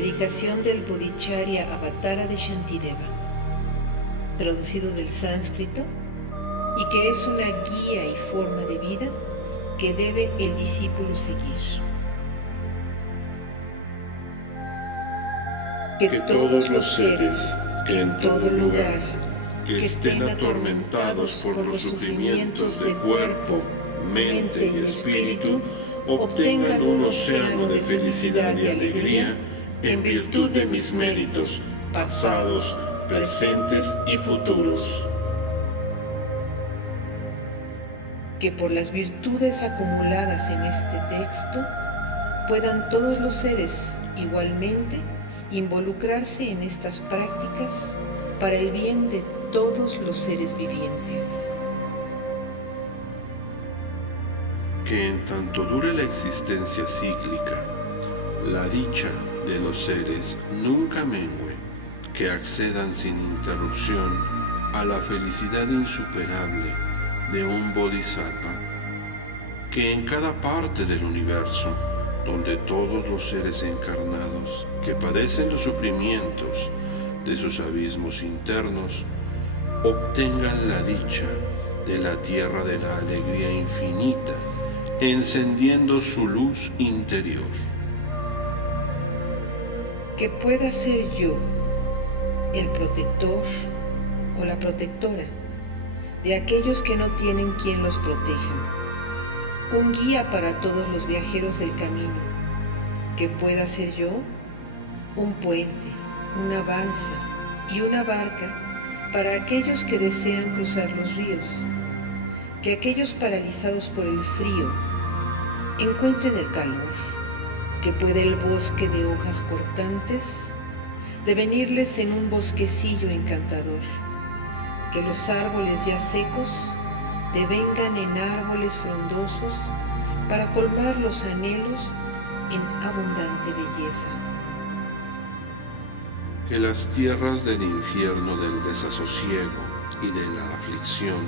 Dedicación del Bodhicharya Avatara de Shantideva, traducido del sánscrito, y que es una guía y forma de vida que debe el discípulo seguir. Que todos los seres que en todo lugar que estén atormentados por los sufrimientos de cuerpo, mente y espíritu obtengan un océano de felicidad y alegría en virtud de mis méritos pasados, presentes y futuros. Que por las virtudes acumuladas en este texto puedan todos los seres igualmente involucrarse en estas prácticas para el bien de todos los seres vivientes. Que en tanto dure la existencia cíclica, la dicha de los seres nunca mengue, que accedan sin interrupción a la felicidad insuperable de un bodhisattva. Que en cada parte del universo, donde todos los seres encarnados que padecen los sufrimientos de sus abismos internos, obtengan la dicha de la tierra de la alegría infinita, encendiendo su luz interior. Que pueda ser yo el protector o la protectora de aquellos que no tienen quien los proteja, un guía para todos los viajeros del camino. Que pueda ser yo un puente, una balsa y una barca para aquellos que desean cruzar los ríos. Que aquellos paralizados por el frío encuentren el calor. Que pueda el bosque de hojas cortantes devenirles en un bosquecillo encantador. Que los árboles ya secos devengan en árboles frondosos para colmar los anhelos en abundante belleza. Que las tierras del infierno del desasosiego y de la aflicción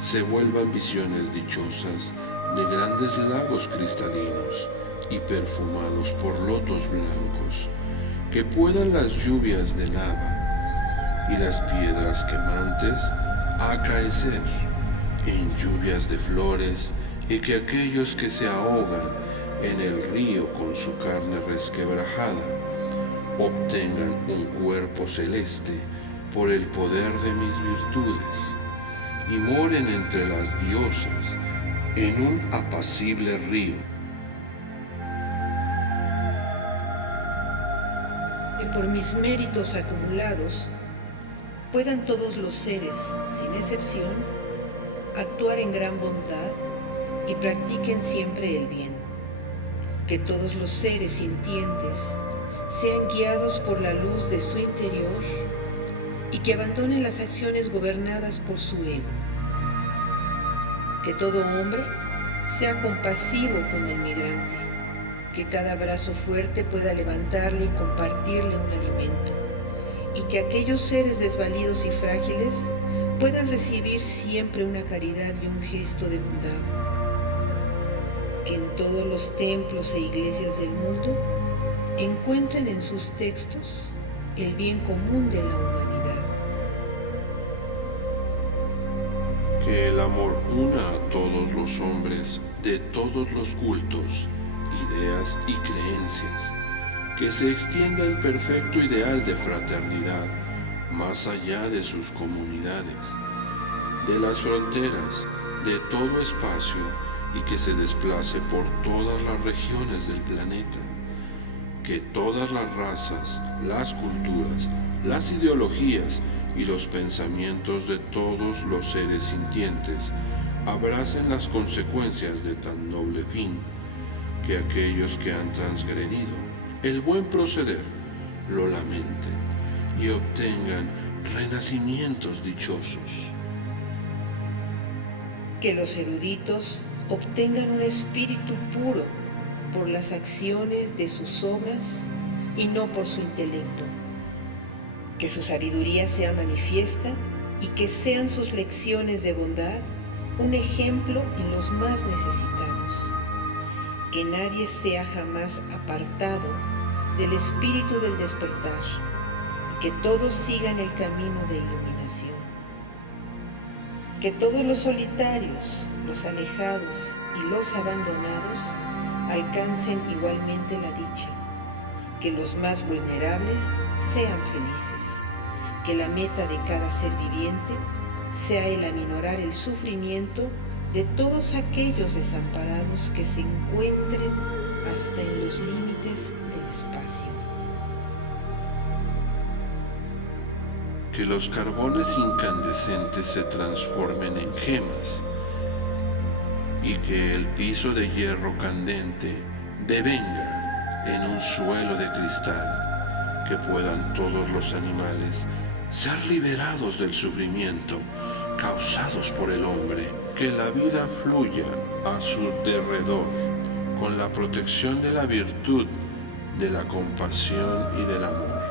se vuelvan visiones dichosas de grandes lagos cristalinos y perfumados por lotos blancos. Que puedan las lluvias de lava y las piedras quemantes acaecer en lluvias de flores, y que aquellos que se ahogan en el río con su carne resquebrajada obtengan un cuerpo celeste por el poder de mis virtudes y moren entre las diosas en un apacible río. Que por mis méritos acumulados puedan todos los seres, sin excepción, actuar en gran bondad y practiquen siempre el bien. Que todos los seres sintientes sean guiados por la luz de su interior y que abandonen las acciones gobernadas por su ego. Que todo hombre sea compasivo con el migrante. Que cada brazo fuerte pueda levantarle y compartirle un alimento. Y que aquellos seres desvalidos y frágiles puedan recibir siempre una caridad y un gesto de bondad. Que en todos los templos e iglesias del mundo encuentren en sus textos el bien común de la humanidad. Que el amor una a todos los hombres de todos los cultos, ideas y creencias. Que se extienda el perfecto ideal de fraternidad más allá de sus comunidades, de las fronteras, de todo espacio, y que se desplace por todas las regiones del planeta. Que todas las razas, las culturas, las ideologías y los pensamientos de todos los seres sintientes abracen las consecuencias de tan noble fin. Que aquellos que han transgredido el buen proceder lo lamenten y obtengan renacimientos dichosos. Que los eruditos obtengan un espíritu puro por las acciones de sus obras y no por su intelecto. Que su sabiduría sea manifiesta y que sean sus lecciones de bondad un ejemplo en los más necesitados. Que nadie sea jamás apartado del espíritu del despertar, y que todos sigan el camino de iluminación. Que todos los solitarios, los alejados y los abandonados alcancen igualmente la dicha. Que los más vulnerables sean felices. Que la meta de cada ser viviente sea el aminorar el sufrimiento de todos aquellos desamparados que se encuentren hasta en los límites del espacio. Que los carbones incandescentes se transformen en gemas y que el piso de hierro candente devenga en un suelo de cristal, que puedan todos los animales ser liberados del sufrimiento causados por el hombre, que la vida fluya a su derredor con la protección de la virtud, de la compasión y del amor,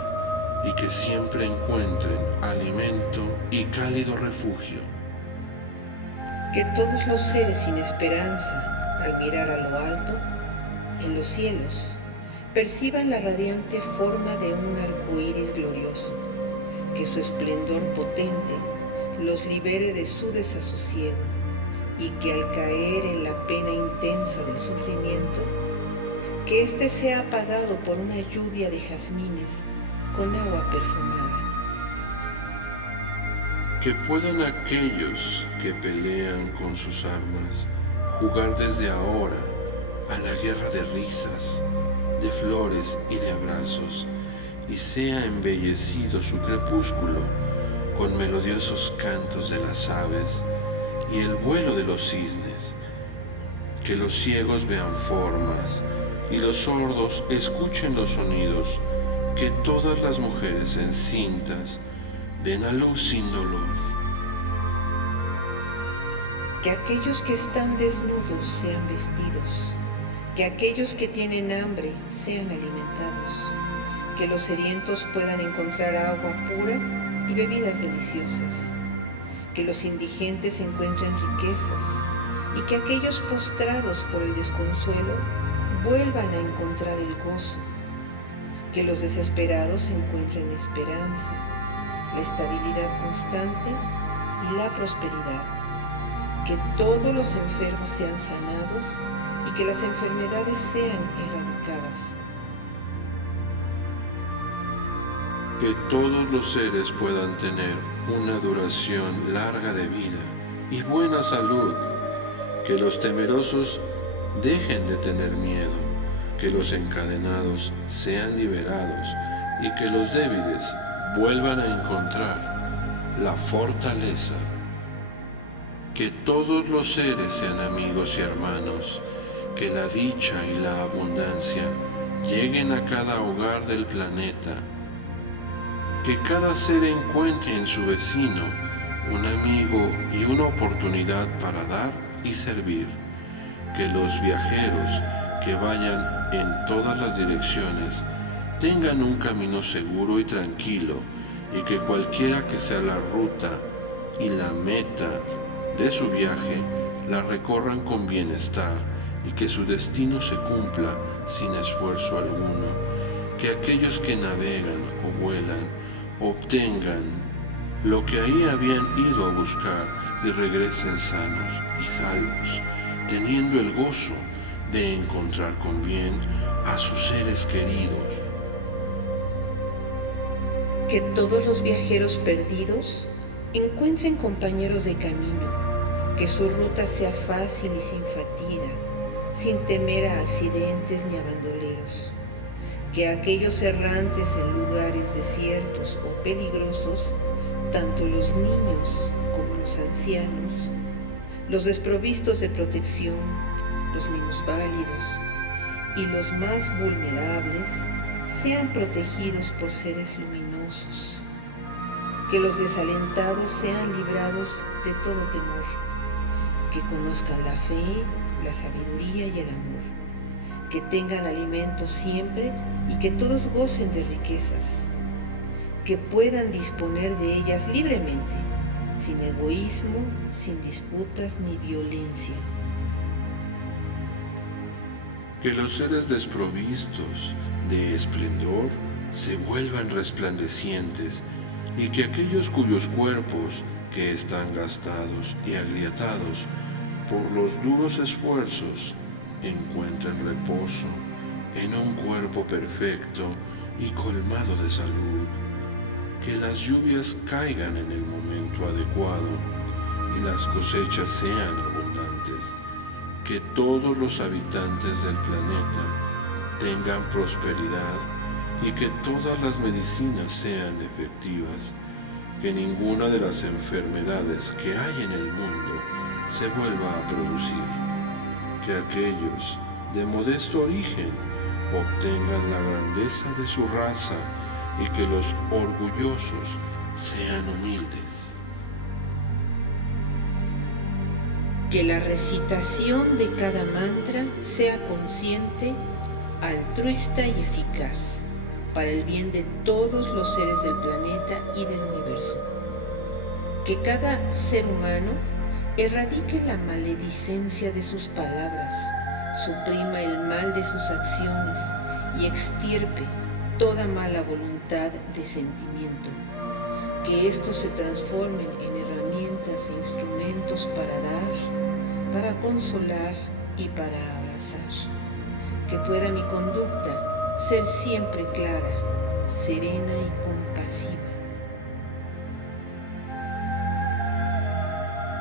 y que siempre encuentren alimento y cálido refugio. Que todos los seres sin esperanza, al mirar a lo alto, en los cielos, perciban la radiante forma de un arco iris glorioso, que su esplendor potente los libere de su desasosiego, y que al caer en la pena intensa del sufrimiento, que éste sea apagado por una lluvia de jazmines con agua perfumada. Que puedan aquellos que pelean con sus armas jugar desde ahora a la guerra de risas, de flores y de abrazos, y sea embellecido su crepúsculo con melodiosos cantos de las aves y el vuelo de los cisnes. Que los ciegos vean formas y los sordos escuchen los sonidos. Que todas las mujeres encintas den a luz sin dolor. Que aquellos que están desnudos sean vestidos. Que aquellos que tienen hambre sean alimentados. Que los sedientos puedan encontrar agua pura y bebidas deliciosas. Que los indigentes encuentren riquezas y que aquellos postrados por el desconsuelo vuelvan a encontrar el gozo. Que los desesperados encuentren esperanza, la estabilidad constante y la prosperidad. Que todos los enfermos sean sanados y que las enfermedades sean erradicadas. Que todos los seres puedan tener una duración larga de vida y buena salud. Que los temerosos dejen de tener miedo. Que los encadenados sean liberados y que los débiles vuelvan a encontrar la fortaleza. Que todos los seres sean amigos y hermanos. Que la dicha y la abundancia lleguen a cada hogar del planeta. Que cada ser encuentre en su vecino un amigo y una oportunidad para dar y servir. Que los viajeros que vayan en todas las direcciones tengan un camino seguro y tranquilo, y que cualquiera que sea la ruta y la meta de su viaje, la recorran con bienestar y que su destino se cumpla sin esfuerzo alguno. Que aquellos que navegan o vuelan obtengan lo que ahí habían ido a buscar y regresen sanos y salvos, teniendo el gozo de encontrar con bien a sus seres queridos. Que todos los viajeros perdidos encuentren compañeros de camino, que su ruta sea fácil y sin fatiga, sin temer a accidentes ni a bandoleros. Que aquellos errantes en lugares desiertos o peligrosos, tanto los niños como los ancianos, los desprovistos de protección, los minusválidos y los más vulnerables, sean protegidos por seres luminosos. Que los desalentados sean librados de todo temor. Que conozcan la fe, la sabiduría y el amor. Que tengan alimento siempre y que todos gocen de riquezas. Que puedan disponer de ellas libremente, sin egoísmo, sin disputas ni violencia. Que Que los seres desprovistos de esplendor se vuelvan resplandecientes y que aquellos cuyos cuerpos que están gastados y agrietados por los duros esfuerzos encuentren reposo en un cuerpo perfecto y colmado de salud. Que las lluvias caigan en el momento adecuado y las cosechas sean abundantes. Que todos los habitantes del planeta tengan prosperidad y que todas las medicinas sean efectivas. Que ninguna de las enfermedades que hay en el mundo se vuelva a producir. Que aquellos de modesto origen obtengan la grandeza de su raza y que los orgullosos sean humildes. Que la recitación de cada mantra sea consciente, altruista y eficaz para el bien de todos los seres del planeta y del universo. Que cada ser humano erradique la maledicencia de sus palabras, suprima el mal de sus acciones y extirpe toda mala voluntad de sentimiento. Que estos se transformen en herramientas e instrumentos para dar, para consolar y para abrazar. Que pueda mi conducta ser siempre clara, serena y compasiva.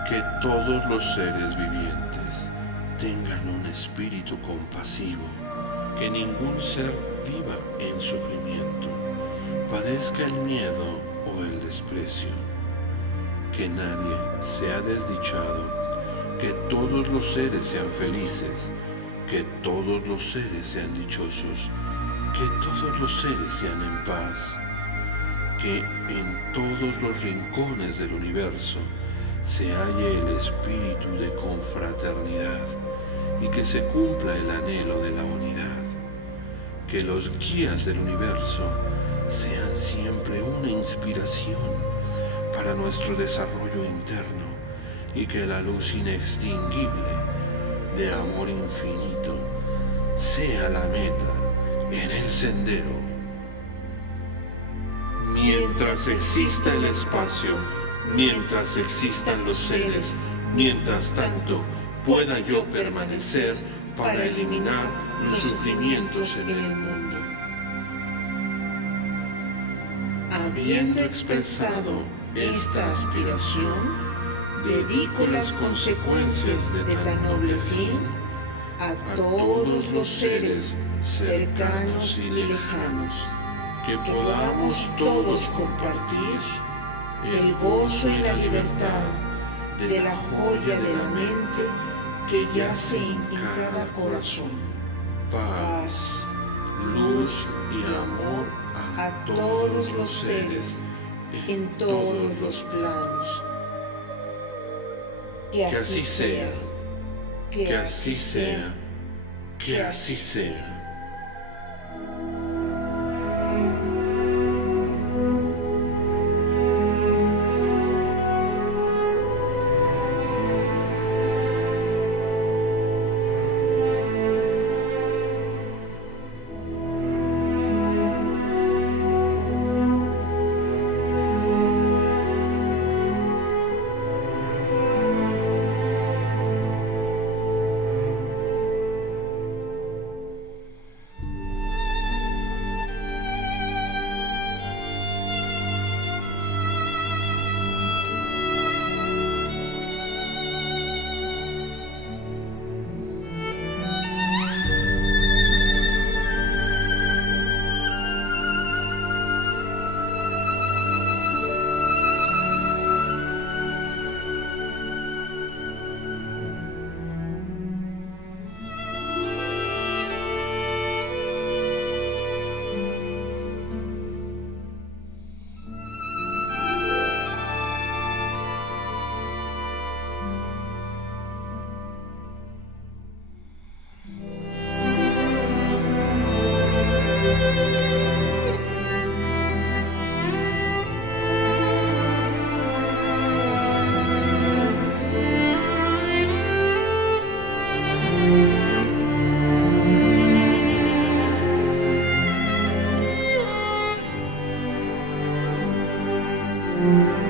Que todos los seres vivientes tengan un espíritu compasivo, que ningún ser viva en sufrimiento, padezca el miedo o el desprecio, que nadie sea desdichado, que todos los seres sean felices, que todos los seres sean dichosos, que todos los seres sean en paz, que en todos los rincones del universo se halle el espíritu de confraternidad y que se cumpla el anhelo de la unidad. Que los guías del universo sean siempre una inspiración para nuestro desarrollo interno y que la luz inextinguible de amor infinito sea la meta en el sendero. Mientras exista el espacio, mientras existan los seres, mientras tanto pueda yo permanecer para eliminar los sufrimientos en el mundo. Habiendo expresado esta aspiración, dedico las consecuencias de tan noble fin a todos los seres cercanos y lejanos, que podamos todos compartir el gozo y la libertad de la joya de la mente que yace en cada corazón. Paz, luz y amor a todos los seres en todos los planos. Que así sea, que así sea, que así sea. Amén.